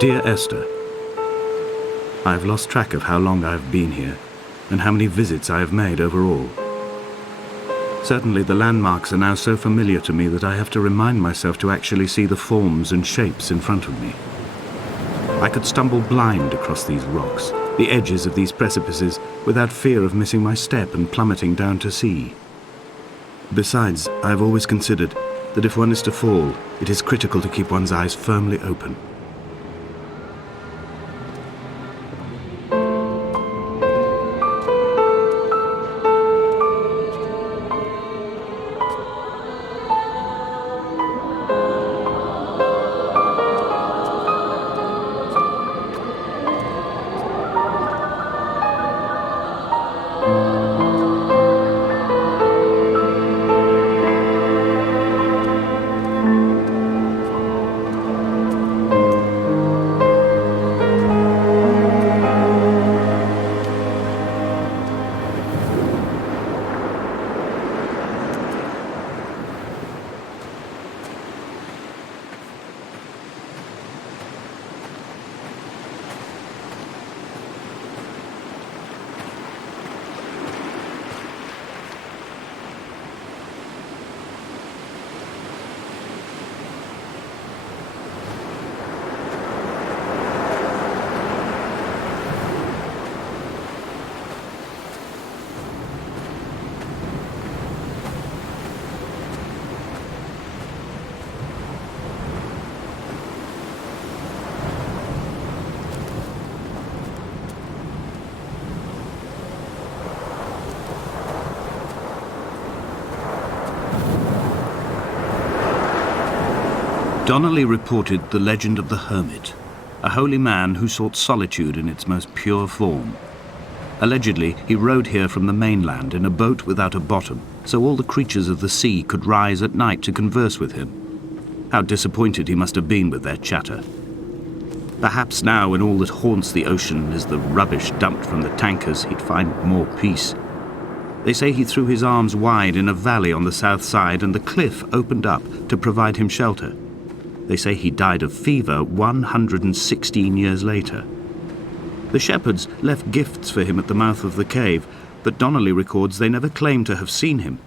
Dear Esther, I've lost track of how long I've been here and how many visits I have made overall. Certainly the landmarks are now so familiar to me that I have to remind myself to actually see the forms and shapes in front of me. I could stumble blind across these rocks, the edges of these precipices, without fear of missing my step and plummeting down to sea. Besides, I have always considered that if one is to fall, it is critical to keep one's eyes firmly open. Donnelly reported the legend of the hermit, a holy man who sought solitude in its most pure form. Allegedly, he rode here from the mainland in a boat without a bottom, so all the creatures of the sea could rise at night to converse with him. How disappointed he must have been with their chatter. Perhaps now, when all that haunts the ocean is the rubbish dumped from the tankers, he'd find more peace. They say he threw his arms wide in a valley on the south side, and the cliff opened up to provide him shelter. They say he died of fever 116 years later. The shepherds left gifts for him at the mouth of the cave, but Donnelly records they never claimed to have seen him.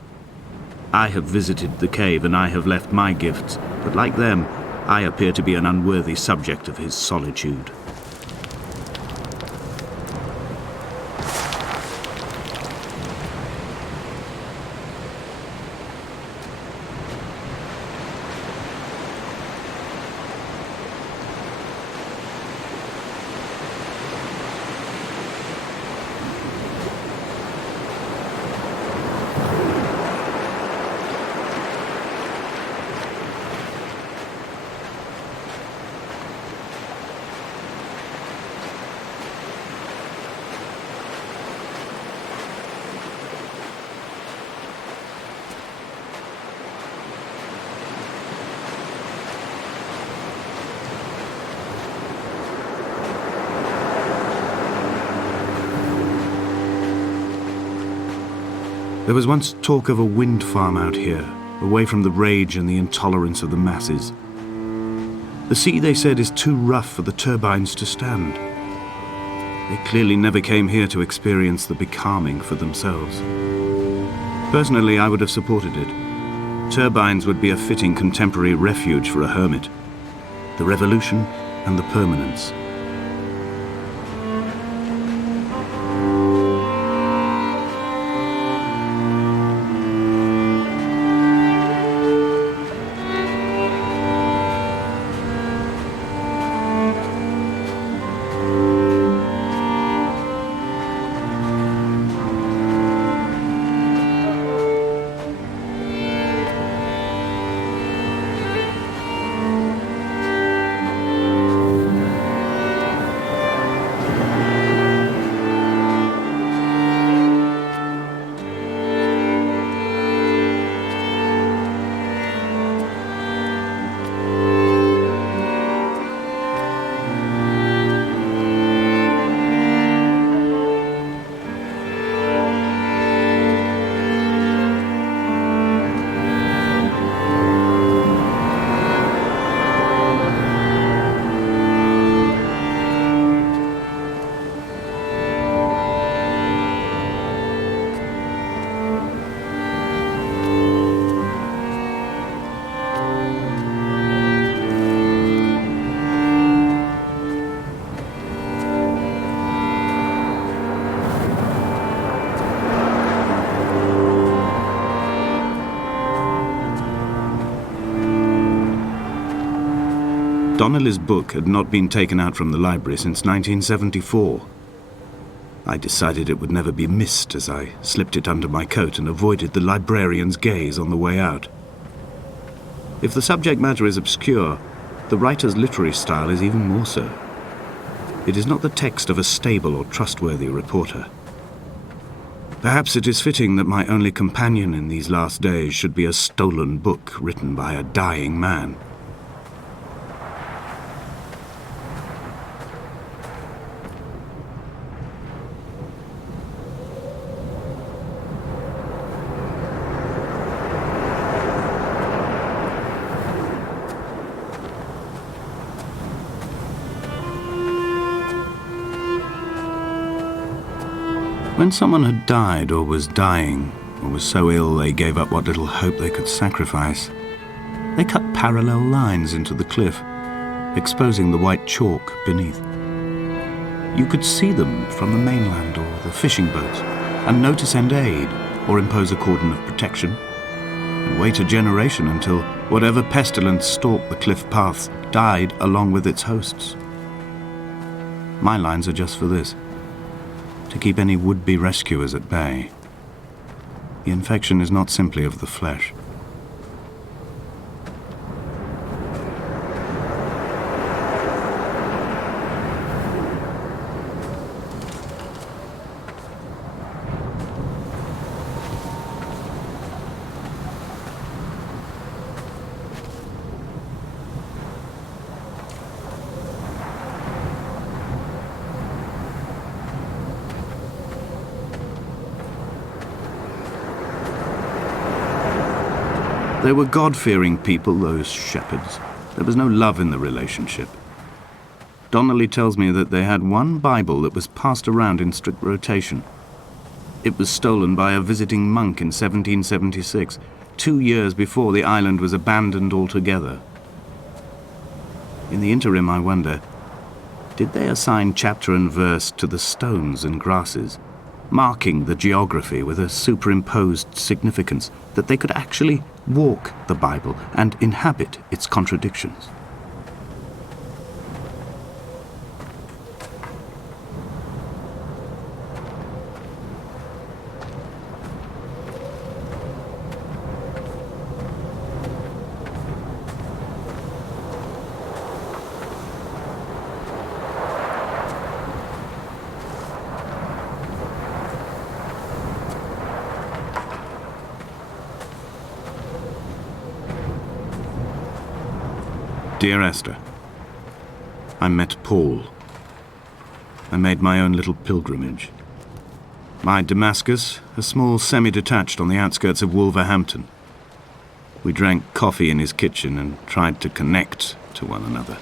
I have visited the cave and I have left my gifts, but like them, I appear to be an unworthy subject of his solitude. There was once talk of a wind farm out here, away from the rage and the intolerance of the masses. The sea, they said, is too rough for the turbines to stand. They clearly never came here to experience the becalming for themselves. Personally, I would have supported it. Turbines would be a fitting contemporary refuge for a hermit. The revolution and the permanence. Donnelly's book had not been taken out from the library since 1974. I decided it would never be missed as I slipped it under my coat and avoided the librarian's gaze on the way out. If the subject matter is obscure, the writer's literary style is even more so. It is not the text of a stable or trustworthy reporter. Perhaps it is fitting that my only companion in these last days should be a stolen book written by a dying man. When someone had died or was dying, or was so ill they gave up what little hope they could sacrifice, they cut parallel lines into the cliff, exposing the white chalk beneath. You could see them from the mainland or the fishing boats, and know to send aid or impose a cordon of protection, and wait a generation until whatever pestilence stalked the cliff paths died along with its hosts. My lines are just for this: to keep any would-be rescuers at bay. The infection is not simply of the flesh. They were God-fearing people, those shepherds. There was no love in the relationship. Donnelly tells me that they had one Bible that was passed around in strict rotation. It was stolen by a visiting monk in 1776, 2 years before the island was abandoned altogether. In the interim, I wonder, did they assign chapter and verse to the stones and grasses, marking the geography with a superimposed significance that they could actually walk the Bible and inhabit its contradictions? Dear Esther, I met Paul. I made my own little pilgrimage. My Damascus, a small semi-detached on the outskirts of Wolverhampton. We drank coffee in his kitchen and tried to connect to one another.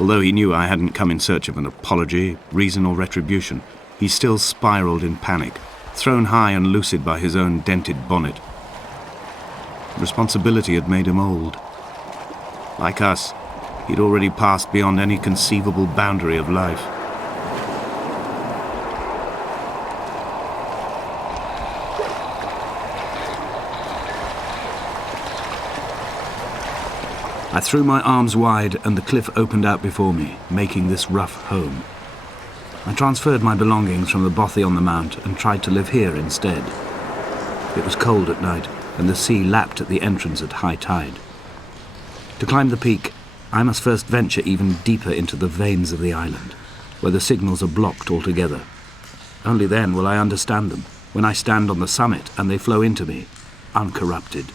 Although he knew I hadn't come in search of an apology, reason or retribution, he still spiraled in panic, thrown high and lucid by his own dented bonnet. Responsibility had made him old. Like us, he'd already passed beyond any conceivable boundary of life. I threw my arms wide and the cliff opened out before me, making this rough home. I transferred my belongings from the bothy on the mount and tried to live here instead. It was cold at night and the sea lapped at the entrance at high tide. To climb the peak, I must first venture even deeper into the veins of the island, where the signals are blocked altogether. Only then will I understand them, when I stand on the summit and they flow into me, uncorrupted.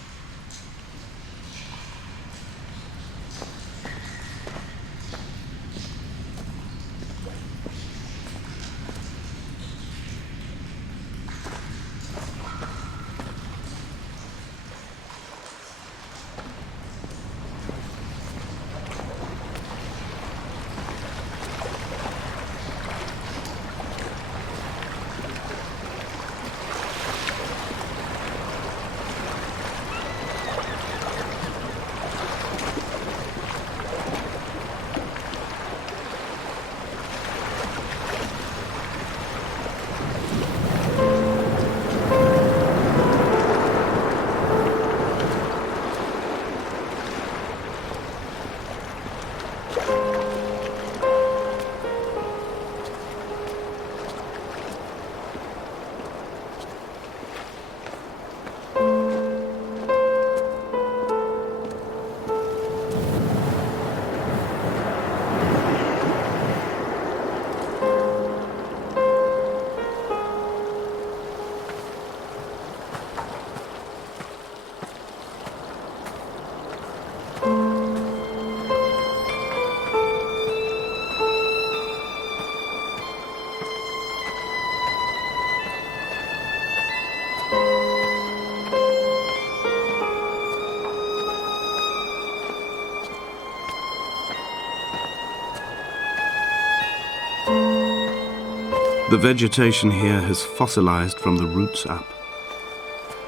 The vegetation here has fossilized from the roots up.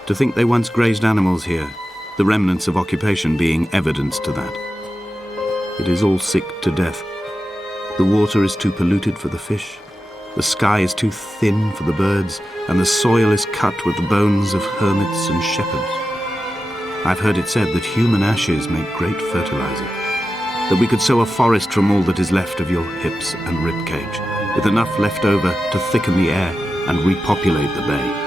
To think they once grazed animals here, the remnants of occupation being evidence to that. It is all sick to death. The water is too polluted for the fish, the sky is too thin for the birds, and the soil is cut with the bones of hermits and shepherds. I've heard it said that human ashes make great fertilizer, that we could sow a forest from all that is left of your hips and rib cage, with enough left over to thicken the air and repopulate the bay.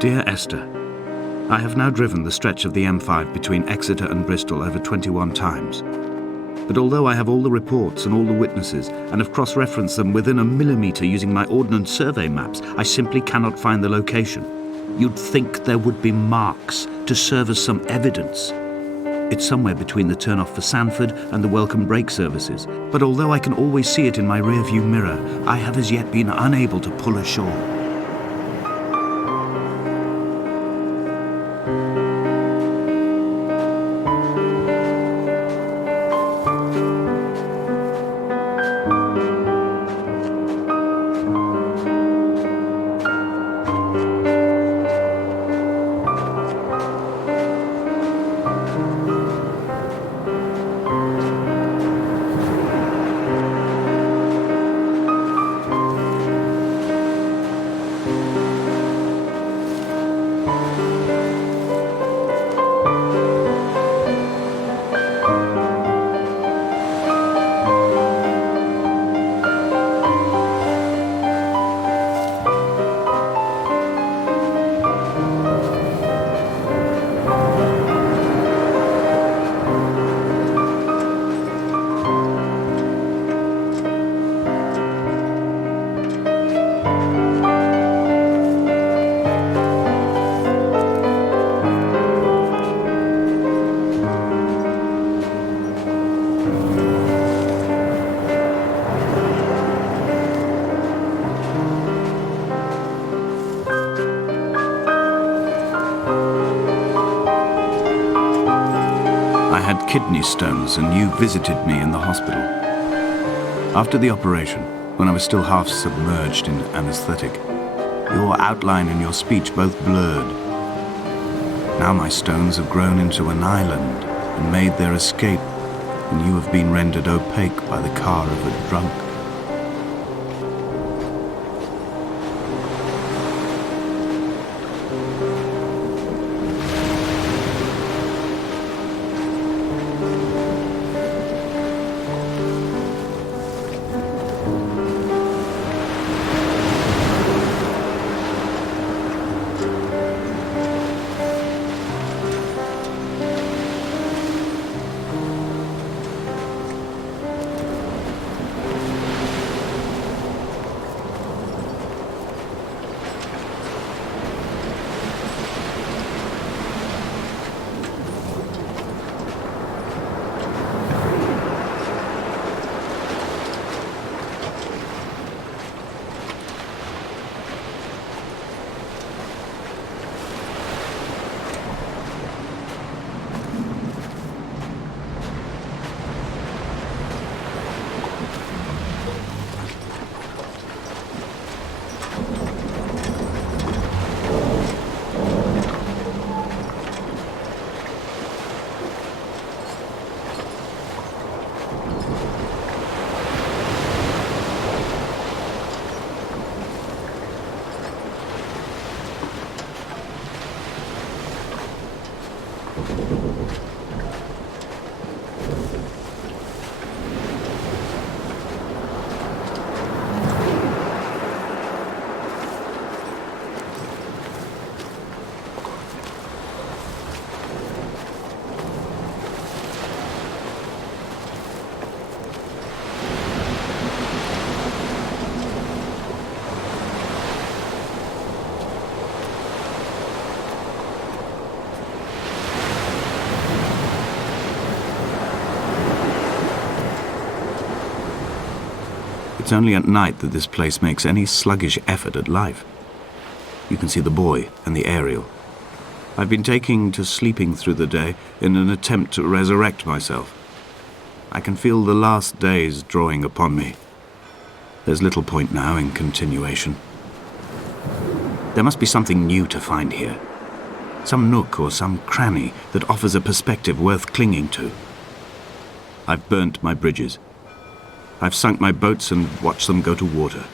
Dear Esther, I have now driven the stretch of the M5 between Exeter and Bristol over 21 times. But although I have all the reports and all the witnesses, and have cross-referenced them within a millimetre using my Ordnance Survey maps, I simply cannot find the location. You'd think there would be marks to serve as some evidence. It's somewhere between the turn-off for Sanford and the welcome break services, but although I can always see it in my rear-view mirror, I have as yet been unable to pull ashore. Kidney stones, and you visited me in the hospital. After the operation, when I was still half submerged in anaesthetic, your outline and your speech both blurred. Now my stones have grown into an island and made their escape, and you have been rendered opaque by the car of a drunk. It's only at night that this place makes any sluggish effort at life. You can see the buoy and the aerial. I've been taking to sleeping through the day in an attempt to resurrect myself. I can feel the last days drawing upon me. There's little point now in continuation. There must be something new to find here. Some nook or some cranny that offers a perspective worth clinging to. I've burnt my bridges. I've sunk my boats and watched them go to water.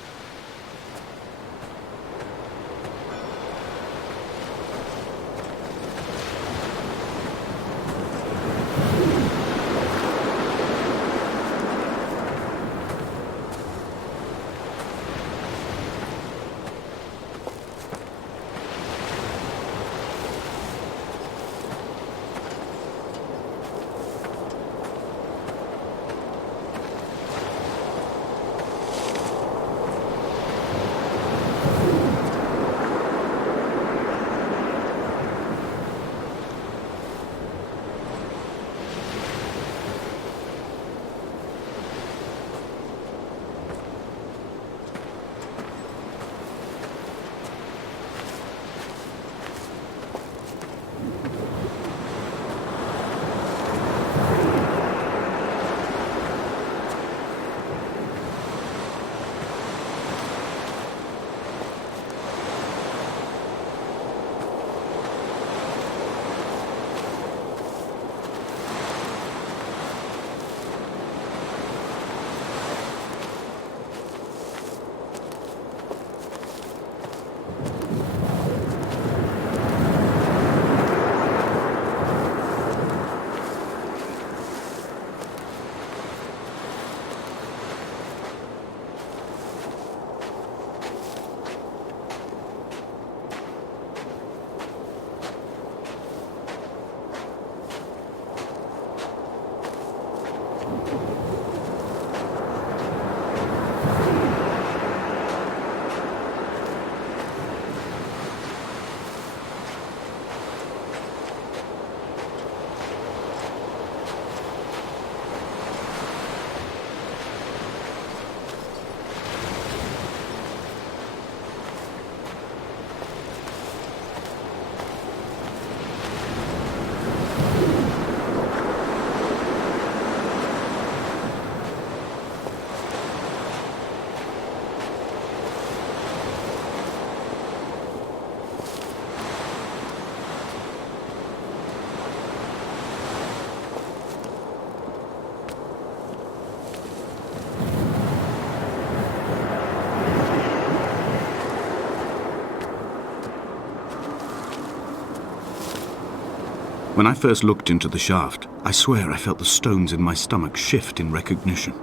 When I first looked into the shaft, I swear I felt the stones in my stomach shift in recognition.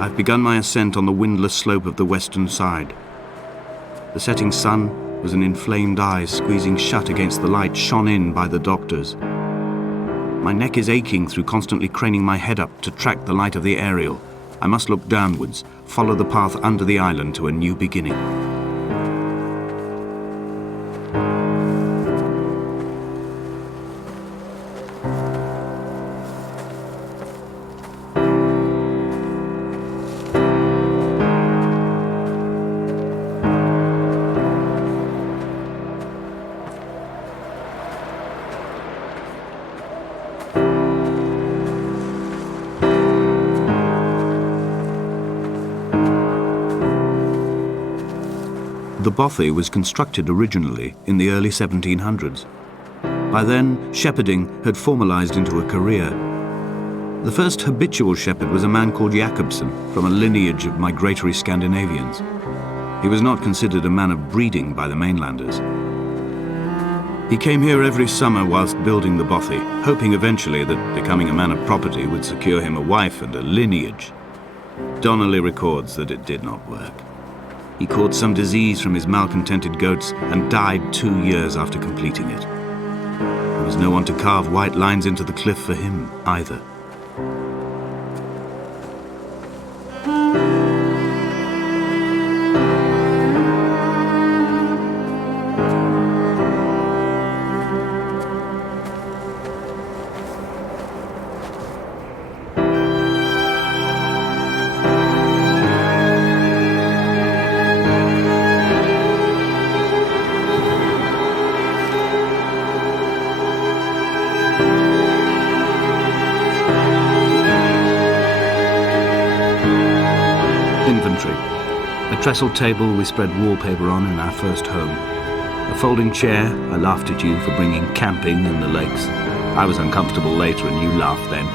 I've begun my ascent on the windless slope of the western side. The setting sun was an inflamed eye squeezing shut against the light shone in by the doctors. My neck is aching through constantly craning my head up to track the light of the aerial. I must look downwards, follow the path under the island to a new beginning. The bothy was constructed originally in the early 1700s. By then, shepherding had formalized into a career. The first habitual shepherd was a man called Jakobsen, from a lineage of migratory Scandinavians. He was not considered a man of breeding by the mainlanders. He came here every summer whilst building the bothy, hoping eventually that becoming a man of property would secure him a wife and a lineage. Donnelly records that it did not work. He caught some disease from his malcontented goats and died 2 years after completing it. There was no one to carve white lines into the cliff for him either. Inventory. A trestle table we spread wallpaper on in our first home. A folding chair. I laughed at you for bringing camping in the lakes. I was uncomfortable later and you laughed then.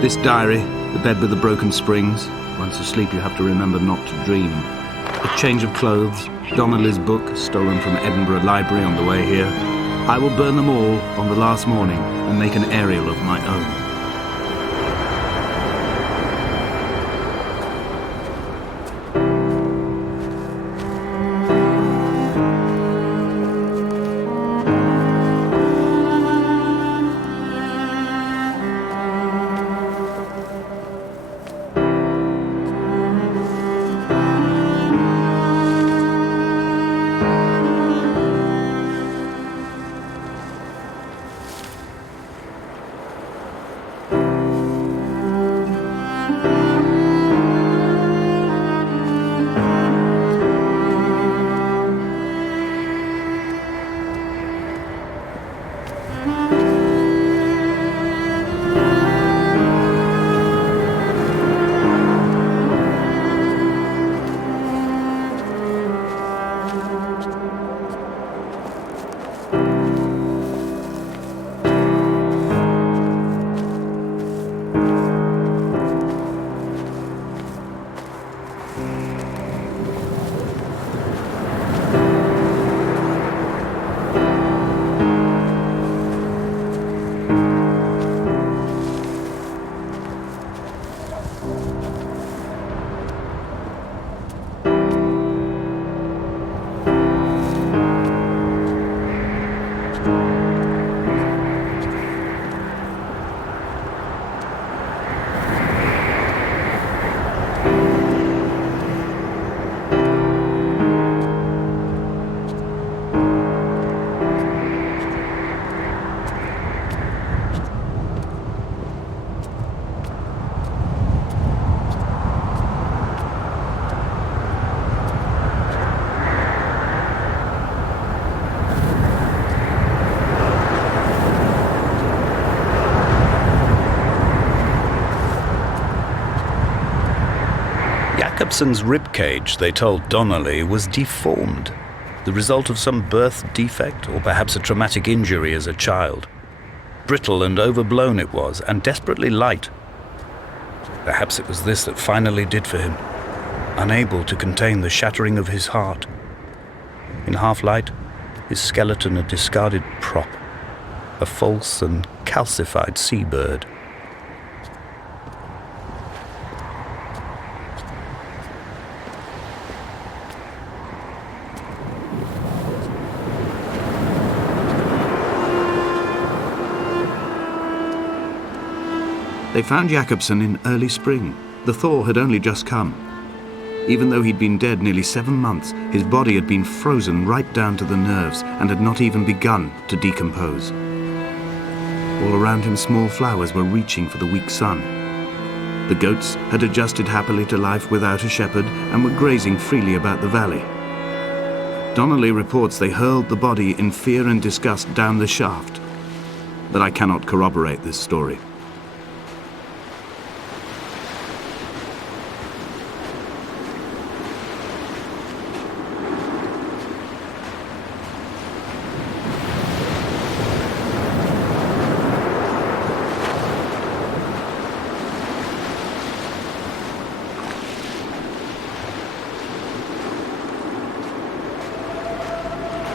This diary, the bed with the broken springs. Once asleep you have to remember not to dream. A change of clothes. Donnelly's book, stolen from Edinburgh Library on the way here. I will burn them all on the last morning and make an aerial of my own. Jakobsen's ribcage, they told Donnelly, was deformed, the result of some birth defect or perhaps a traumatic injury as a child. Brittle and overblown it was, and desperately light. Perhaps it was this that finally did for him, unable to contain the shattering of his heart. In half-light, his skeleton a discarded prop, a false and calcified seabird. They found Jakobsen in early spring. The thaw had only just come. Even though he'd been dead nearly 7 months, his body had been frozen right down to the nerves and had not even begun to decompose. All around him, small flowers were reaching for the weak sun. The goats had adjusted happily to life without a shepherd and were grazing freely about the valley. Donnelly reports they hurled the body in fear and disgust down the shaft, but I cannot corroborate this story.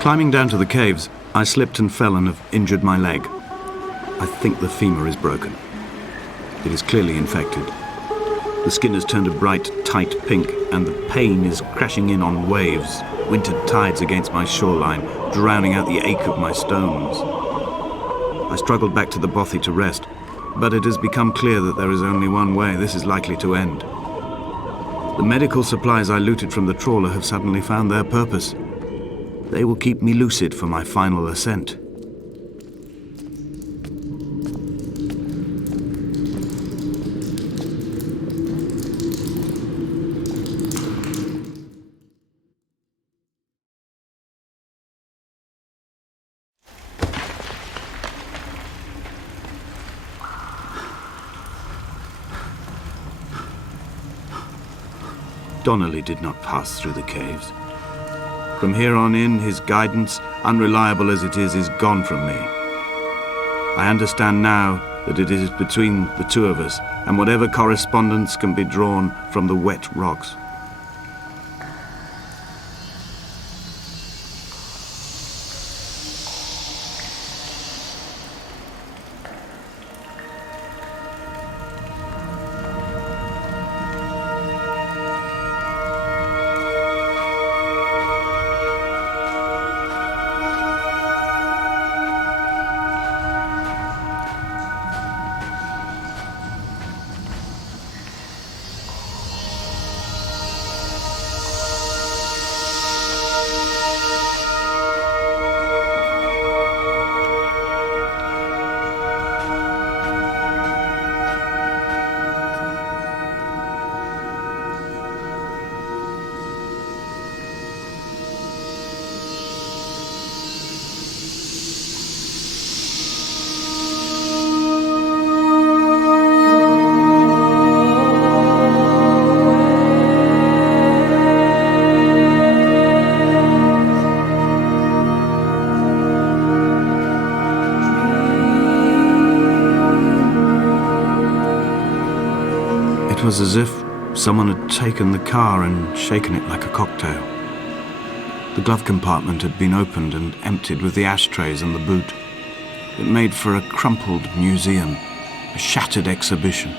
Climbing down to the caves, I slipped and fell and have injured my leg. I think the femur is broken. It is clearly infected. The skin has turned a bright, tight pink, and the pain is crashing in on waves, winter tides against my shoreline, drowning out the ache of my stones. I struggled back to the bothy to rest, but it has become clear that there is only one way this is likely to end. The medical supplies I looted from the trawler have suddenly found their purpose. They will keep me lucid for my final ascent. Donnelly did not pass through the caves. From here on in, his guidance, unreliable as it is gone from me. I understand now that it is between the two of us, and whatever correspondence can be drawn from the wet rocks. It was as if someone had taken the car and shaken it like a cocktail. The glove compartment had been opened and emptied with the ashtrays and the boot. It made for a crumpled museum, a shattered exhibition.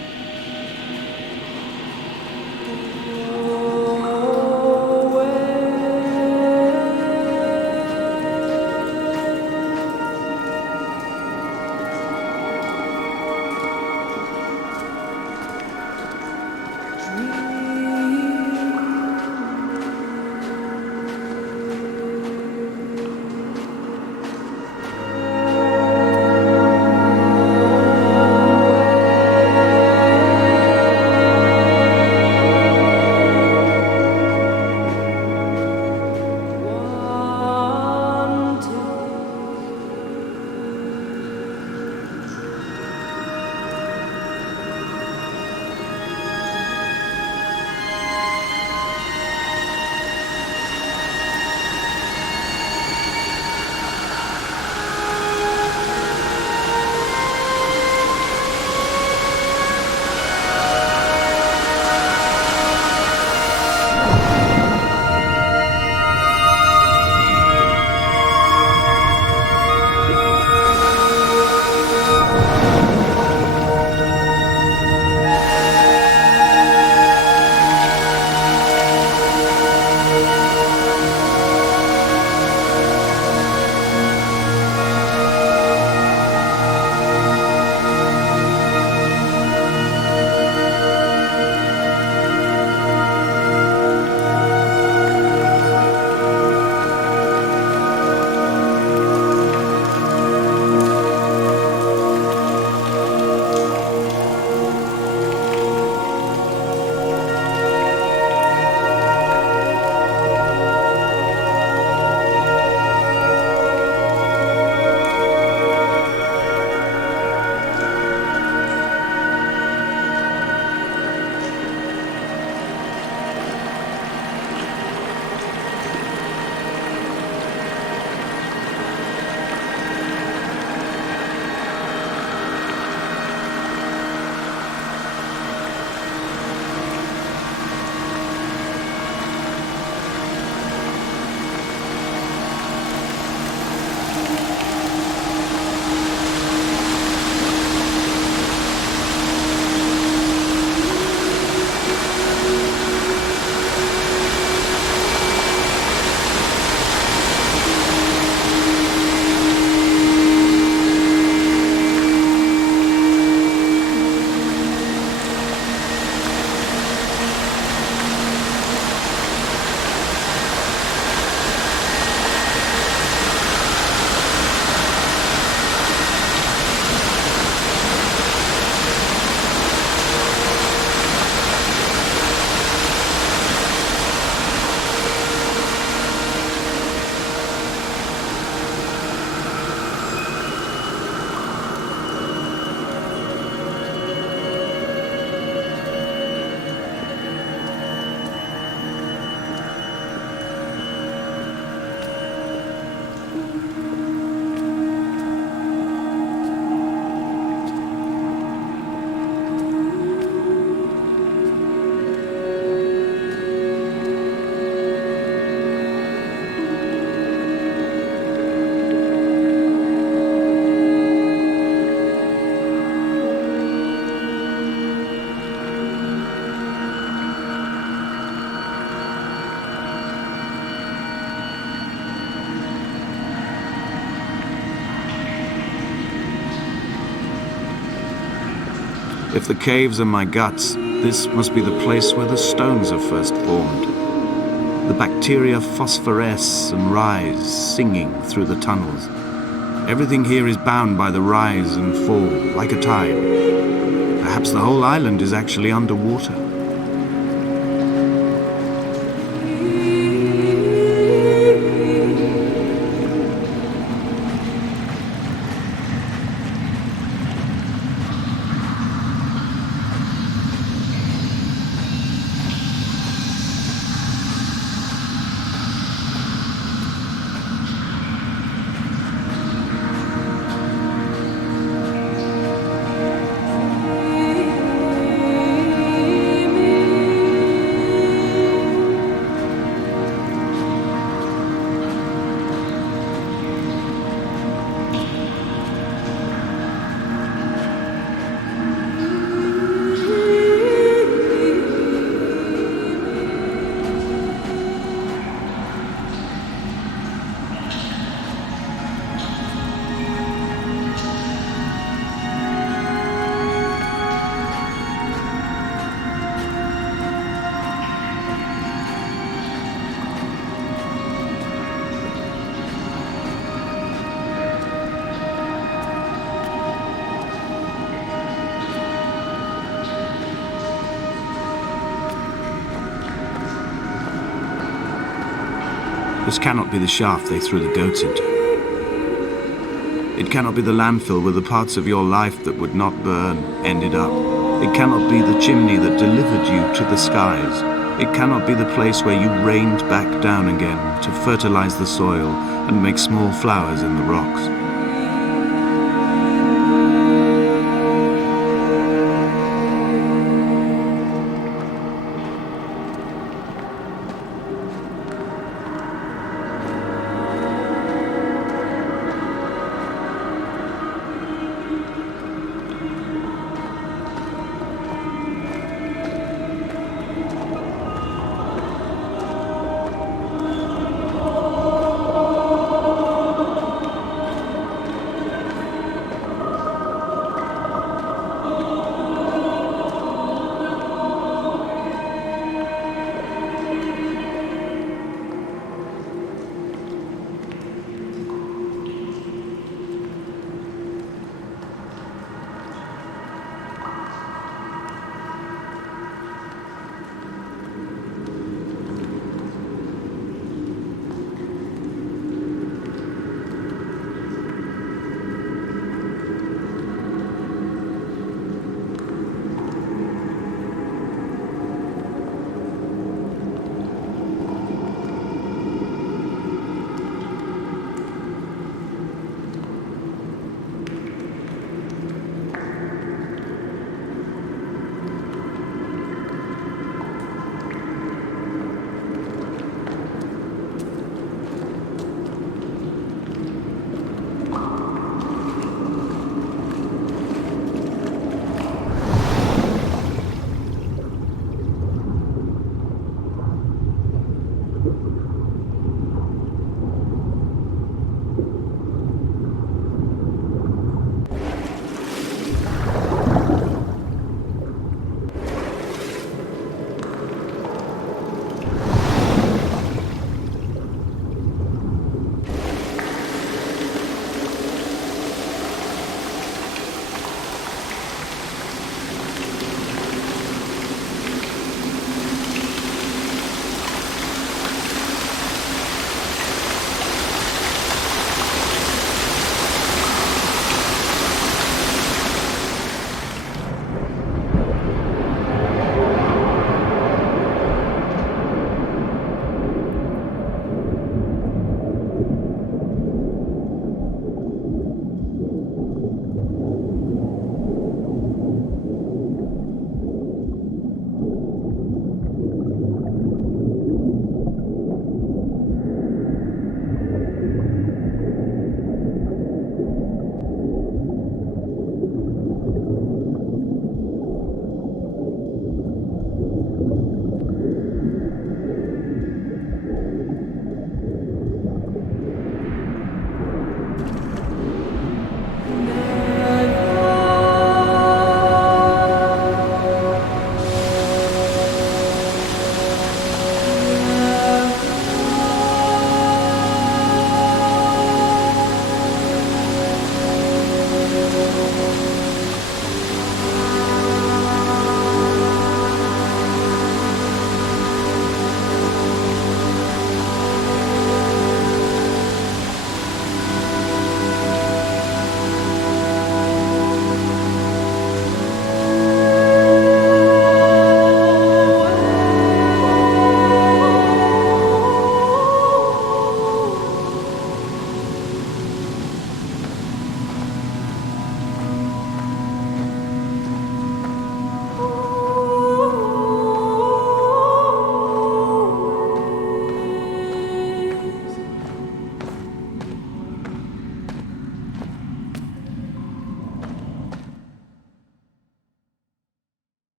If the caves are my guts, this must be the place where the stones are first formed. The bacteria phosphoresce and rise, singing through the tunnels. Everything here is bound by the rise and fall, like a tide. Perhaps the whole island is actually underwater. This cannot be the shaft they threw the goats into. It cannot be the landfill where the parts of your life that would not burn ended up. It cannot be the chimney that delivered you to the skies. It cannot be the place where you rained back down again to fertilize the soil and make small flowers in the rocks.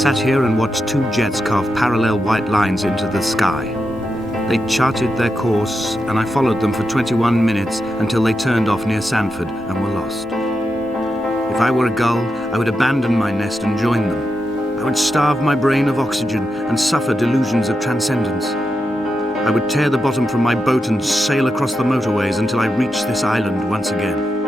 sat here and watched two jets carve parallel white lines into the sky. They charted their course, and I followed them for 21 minutes until they turned off near Sanford and were lost. If I were a gull, I would abandon my nest and join them. I would starve my brain of oxygen and suffer delusions of transcendence. I would tear the bottom from my boat and sail across the motorways until I reached this island once again.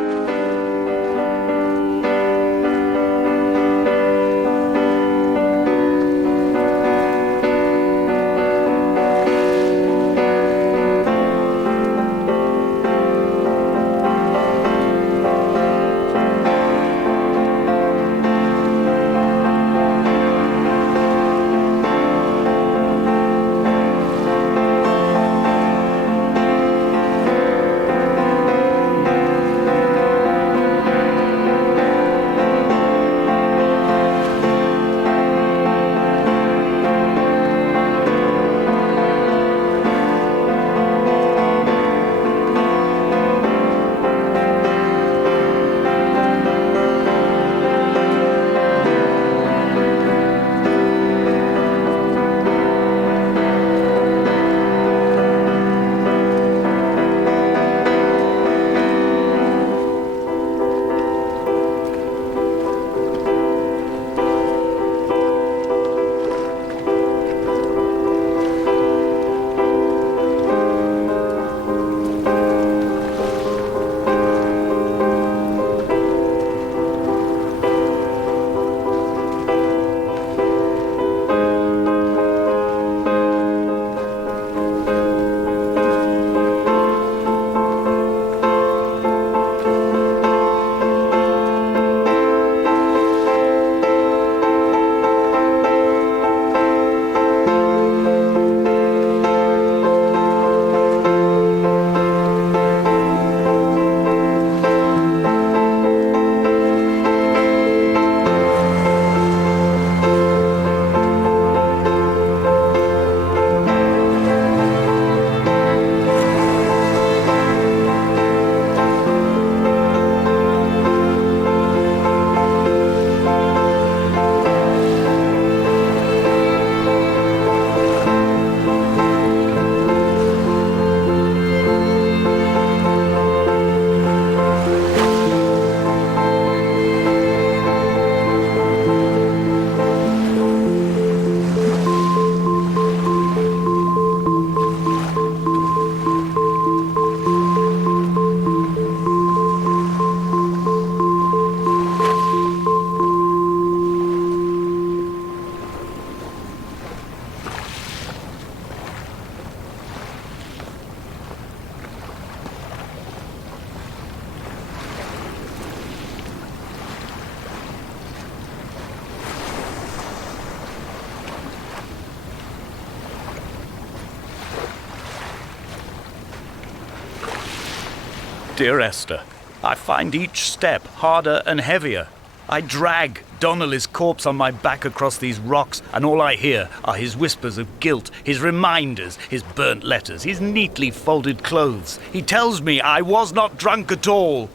Dear Esther, I find each step harder and heavier. I drag Donnelly's corpse on my back across these rocks, and all I hear are his whispers of guilt, his reminders, his burnt letters, his neatly folded clothes. He tells me I was not drunk at all.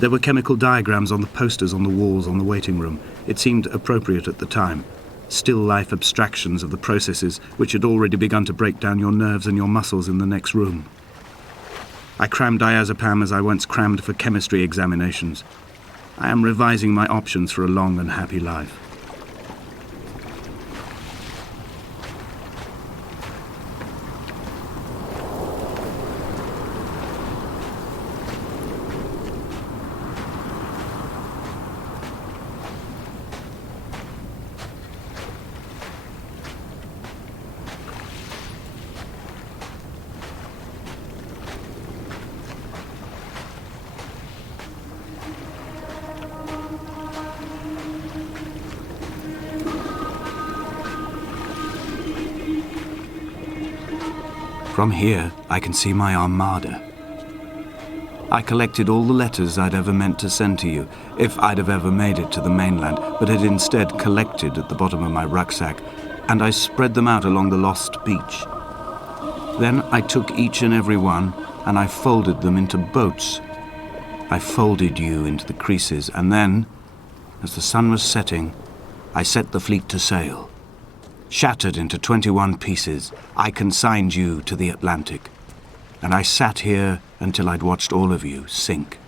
There were chemical diagrams on the posters on the walls on the waiting room. It seemed appropriate at the time. Still life abstractions of the processes which had already begun to break down your nerves and your muscles in the next room. I crammed diazepam as I once crammed for chemistry examinations. I am revising my options for a long and happy life. From here, I can see my armada. I collected all the letters I'd ever meant to send to you, if I'd have ever made it to the mainland, but had instead collected at the bottom of my rucksack, and I spread them out along the lost beach. Then I took each and every one, and I folded them into boats. I folded you into the creases, and then, as the sun was setting, I set the fleet to sail. Shattered into 21 pieces, I consigned you to the Atlantic, and I sat here until I'd watched all of you sink.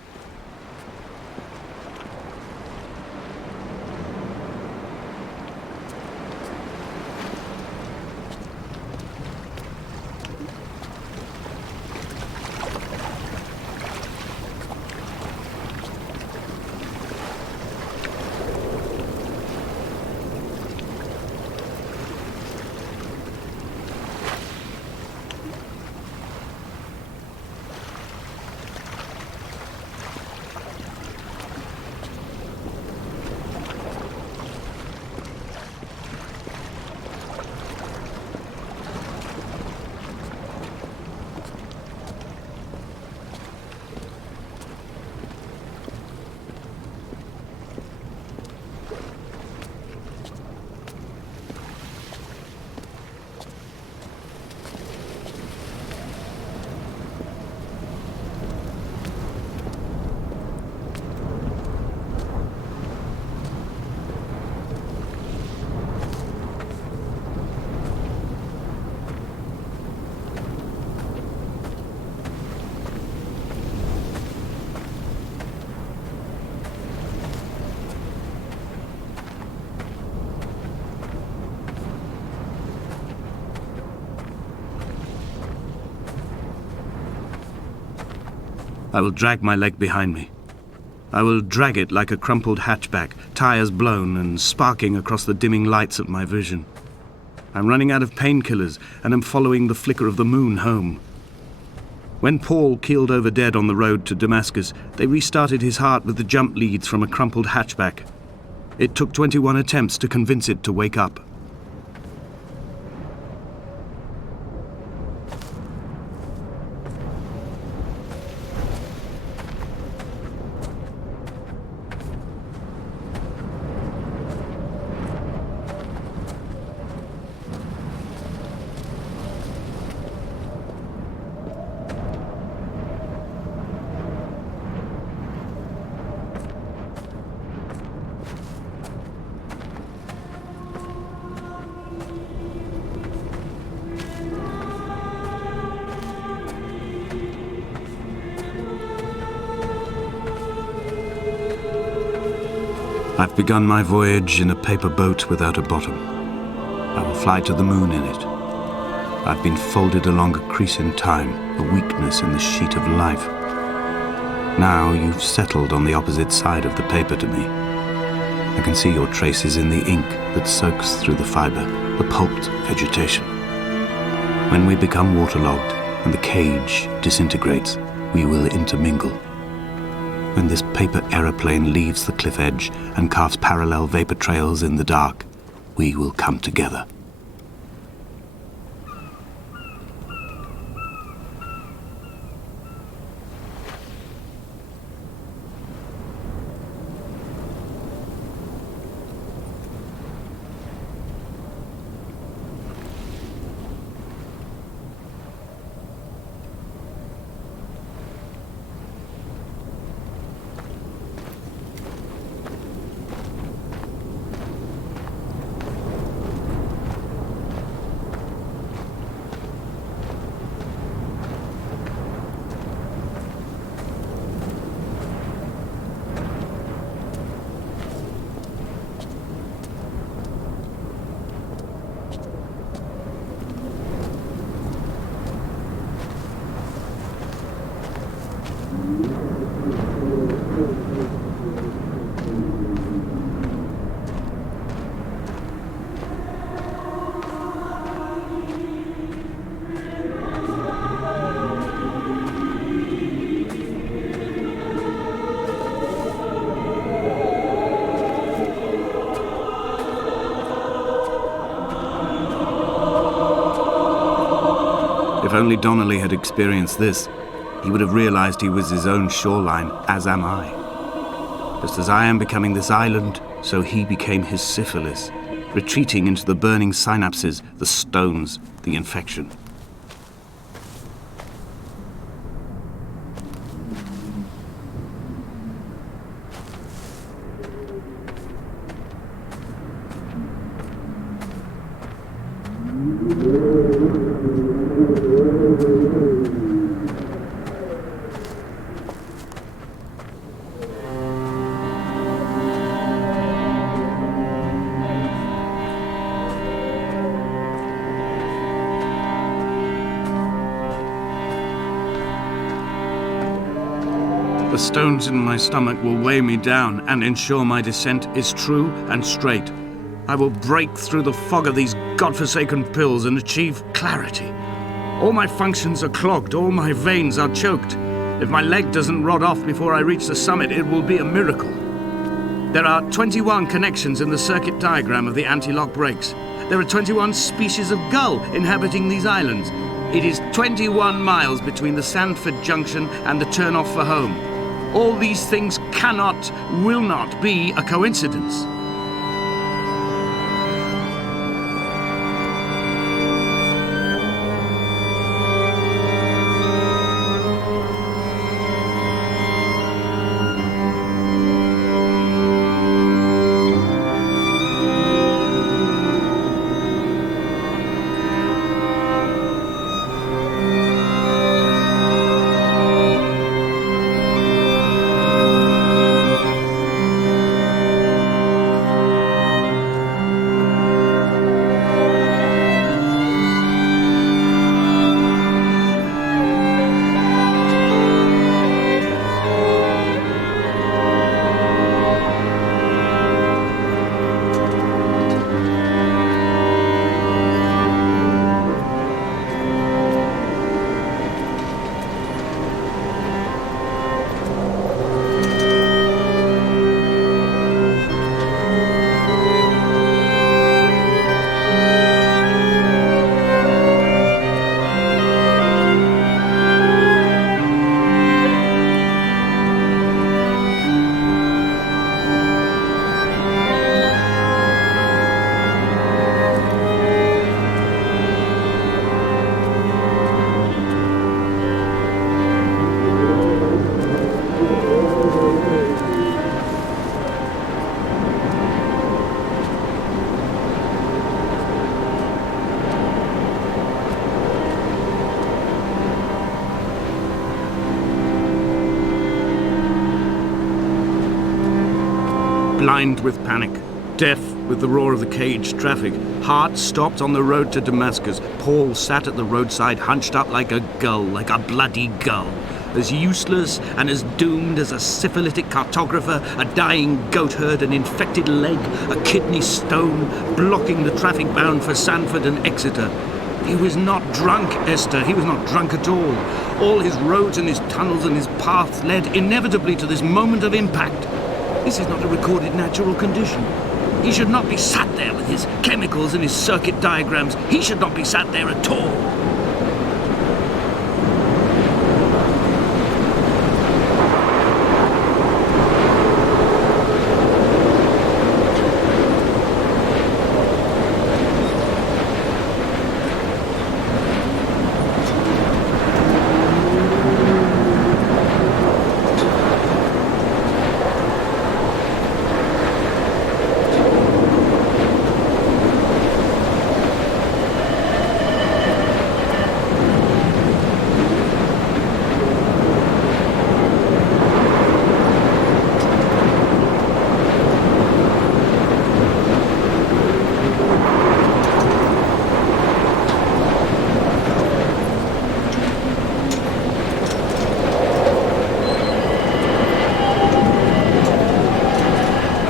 I will drag my leg behind me. I will drag it like a crumpled hatchback, tires blown and sparking across the dimming lights of my vision. I'm running out of painkillers and am following the flicker of the moon home. When Paul keeled over dead on the road to Damascus, they restarted his heart with the jump leads from a crumpled hatchback. It took 21 attempts to convince it to wake up. I've begun my voyage in a paper boat without a bottom. I will fly to the moon in it. I've been folded along a crease in time, a weakness in the sheet of life. Now you've settled on the opposite side of the paper to me. I can see your traces in the ink that soaks through the fiber, the pulped vegetation. When we become waterlogged and the cage disintegrates, we will intermingle. When this paper aeroplane leaves the cliff edge and casts parallel vapor trails in the dark, we will come together. If only Donnelly had experienced this, he would have realized he was his own shoreline, as am I. Just as I am becoming this island, so he became his syphilis, retreating into the burning synapses, the stones, the infection. The stones in my stomach will weigh me down and ensure my descent is true and straight. I will break through the fog of these godforsaken pills and achieve clarity. All my functions are clogged, all my veins are choked. If my leg doesn't rot off before I reach the summit, it will be a miracle. There are 21 connections in the circuit diagram of the anti-lock brakes. There are 21 species of gull inhabiting these islands. It is 21 miles between the Sandford Junction and the turn-off for home. All these things cannot, will not be a coincidence. Blind with panic, deaf with the roar of the caged traffic, heart stopped on the road to Damascus, Paul sat at the roadside hunched up like a gull, like a bloody gull, as useless and as doomed as a syphilitic cartographer, a dying goatherd, an infected leg, a kidney stone, blocking the traffic bound for Sandford and Exeter. He was not drunk, Esther. He was not drunk at all. All his roads and his tunnels and his paths led inevitably to this moment of impact. This is not a recorded natural condition. He should not be sat there with his chemicals and his circuit diagrams. He should not be sat there at all.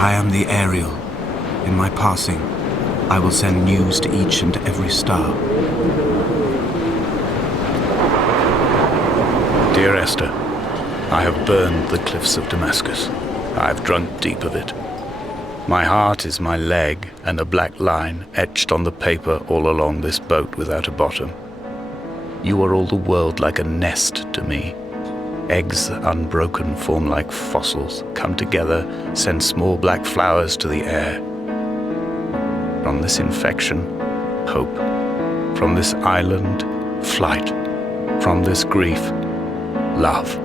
I am the Ariel. In my passing, I will send news to each and every star. Dear Esther, I have burned the cliffs of Damascus. I have drunk deep of it. My heart is my leg and a black line etched on the paper all along this boat without a bottom. You are all the world like a nest to me. Eggs unbroken form like fossils, come together, send small black flowers to the air. From this infection, hope. From this island, flight. From this grief, love.